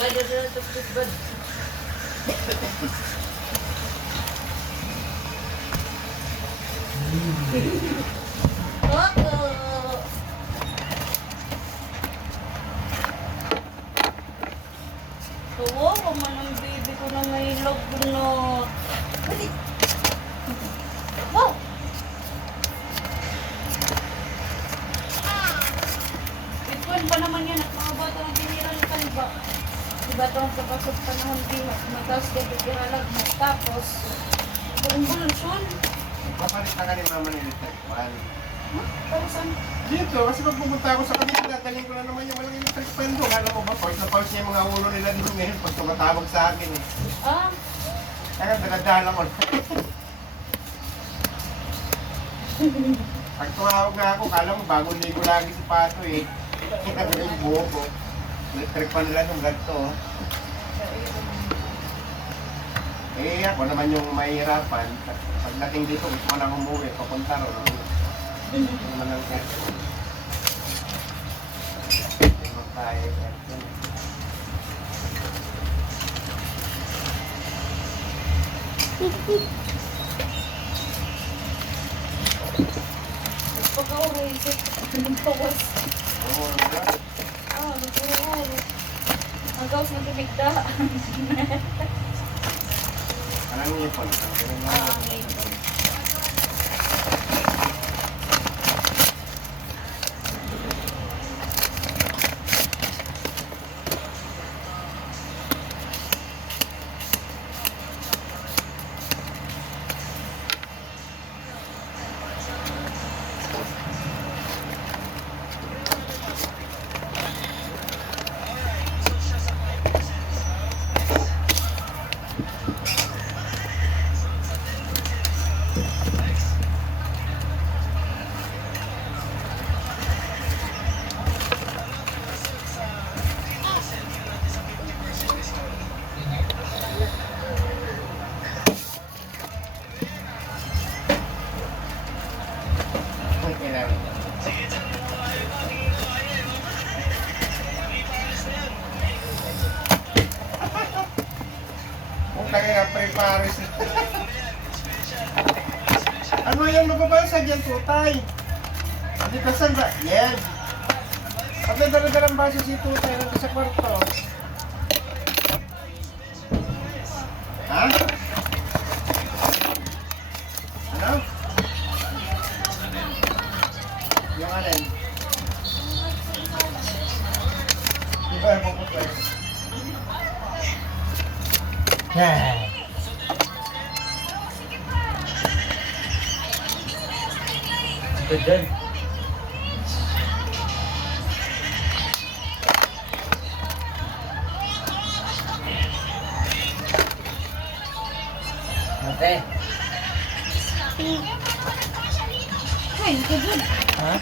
Ngayon na ito ba? Kawawa man ang baby ko na may lagnat. Oh! Bitcoin pa naman yan at mga bata ng tinira ng kalba. Diba ito ang kapasok panahon di mataas dito kiralag mo. Tapos, convulsion. Papalit na ka ni Mama ni Little. Huh? Para saan? Dito, kasi pag pumunta ako sa kanila, galing ko na naman yung walang electric fan doon. Alam mo ba, pause na pause niya yung mga ulo nila dito ngayon pag tumatawag sa akin eh. Ah? Kaya daladala ko. Pag tumawag na ako, kala mo bagong ligo lagi si Pato eh. Kaya yung buho ko. Electric fan nila nung ganito. Eh ako naman yung mahihirapan. Pagdating dito, gusto ko nang umuwi, papunta ron. Hindi naman ang aircon. Hindi naman tayo aircon. Pagka-uro, isip. Nagpawas. Oo, wala. Ah, nagpuro-uro. Ang gawas ng tubigda. Anong ipon? Ah, ngayon. Kaya prepares. Ano yan mababasa dyan, tutay? Hindi ka saan ba? Yan. Pag may dala-dalang baso si tutay nandun sa kwarto. Ha? Ano? Yung alin? Di ba yung puputay? Ito dyan. Ate. Ay, ito dun. Ha?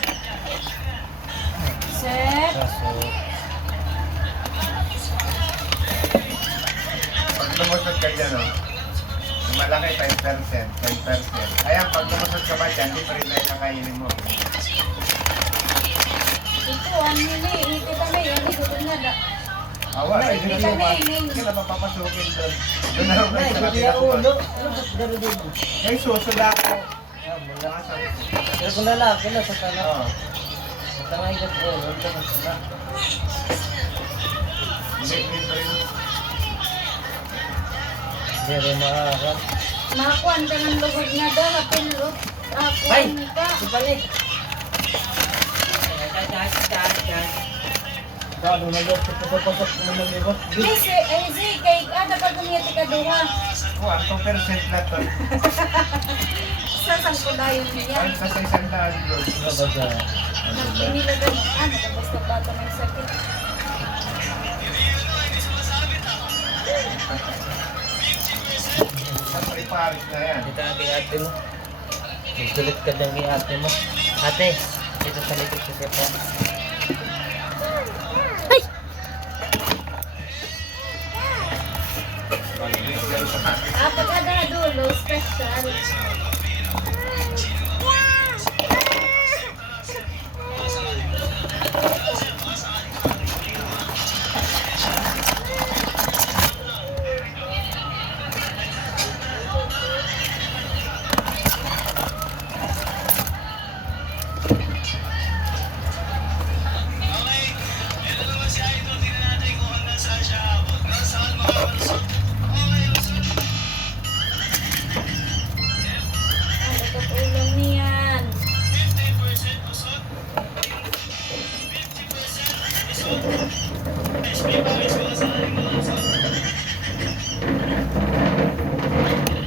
Set. Kaso. Pag lumusot ka dyan, oh, yung malaki 5%, 10%. Kaya pag lumusot ka ba dyan, di pa rin tayo kakainin mo. Ito, ano yun eh. Ito kami. Ano ito na da. Awa, ay Hindi hindi kami, mo hindi. Hindi na mapapasukin doon. Doon na rin Ay, kayo sa hindi kapila ako ko. ulo. Ano ba daro dito? Ay, susula ko. Ah, mula. Pero kung lalaki na sa tanah. Oo. Sa tanah ikat ko. Wala na sila. Hindi pa rin. Hindi rin makakak. Makakuan ka ng lugod na da. Kapilot. Ay! Kuan ka. Di balik! Gano'n na doon. Pasok na nag-iwas. Ay, si, kay, dapat kumiyati ka duha. Oh, 2% lang to. Sasang ko na yun niya. Ay, sa isang daan doon. Ano ba sa... Nagpinilagan, nakabasta bata may sakit. Sa prepares na yan. Kita ang ate mo. Magsulit ka ng ate mo. Ate, dito sa likod sa sepa. Pagkada na dulo, special.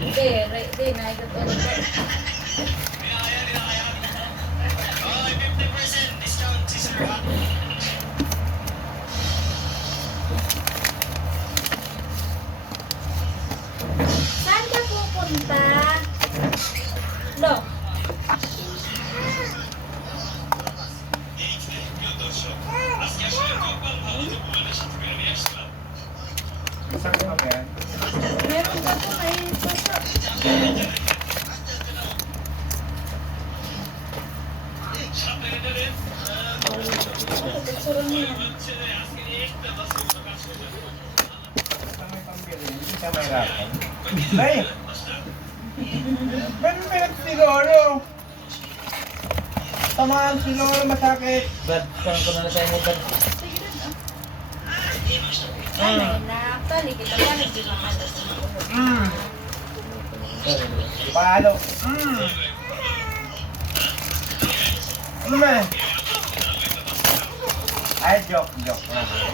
Hindi, naikot ulit. Saan ka pupunta? Lo. Isang ka ba yan? Meron ka po may puso. Tutsuran mo yan. Basta may pambili, hindi siya mahirapan. Nay! Ba't may nagsilolo? Tamaan silolo, masakit. Bad, parang ko na lang tayo mo bad. Ay, naktali kita. Balik di makalas. Palo. Ay, joke lang.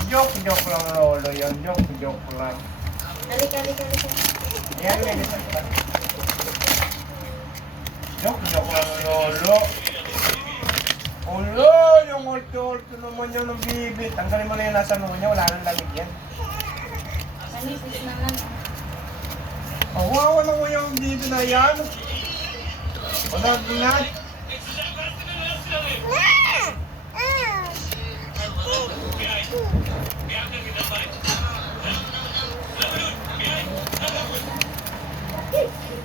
Joke lang, lolo yun. Joke lang. Halika. Yan, may isa pa. Joke lang, lolo. Ulo, yung ulto naman yun ng bibit. Tanggalin mo na yung nasa noo niya, wala nang lamig yan. Manipis na lang. Kawawa na mo yung bibit na yan. Wala ginat.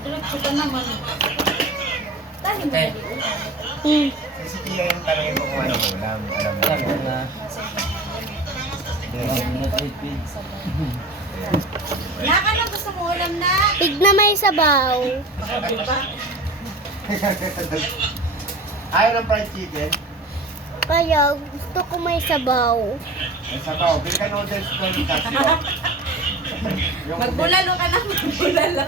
Diretso ka naman. Dahil mo Eh. dali. Si Tia yung tanongin mo kung anong ulam. Alam mo. Sabi ko na. Naka na gusto mo ulam na? Pig na may sabaw. Diba? Ayaw ng fried chicken. Kaya gusto ko may sabaw. May sabaw. Bili ka noodles ko yung kasi. Magbulalo ka na, magbulalo.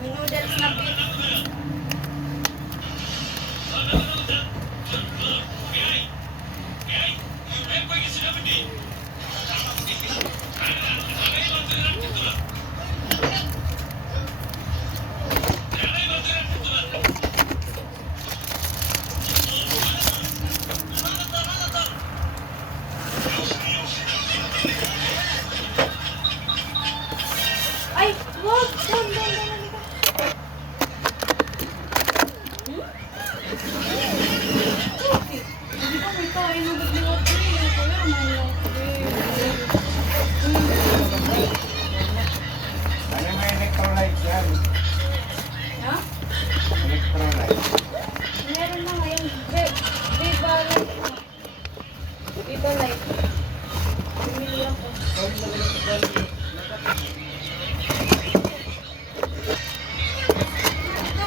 May noodles na beef. Ay, wag! Doon. Bakit? Hindi ba may kain ng bigla ko? Kaya may Ano yung electrolyte yan? Ha? Electrolyte. Meron na ngayon. Viva Life. Bumili ako. Ito.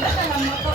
Basta lang mo to.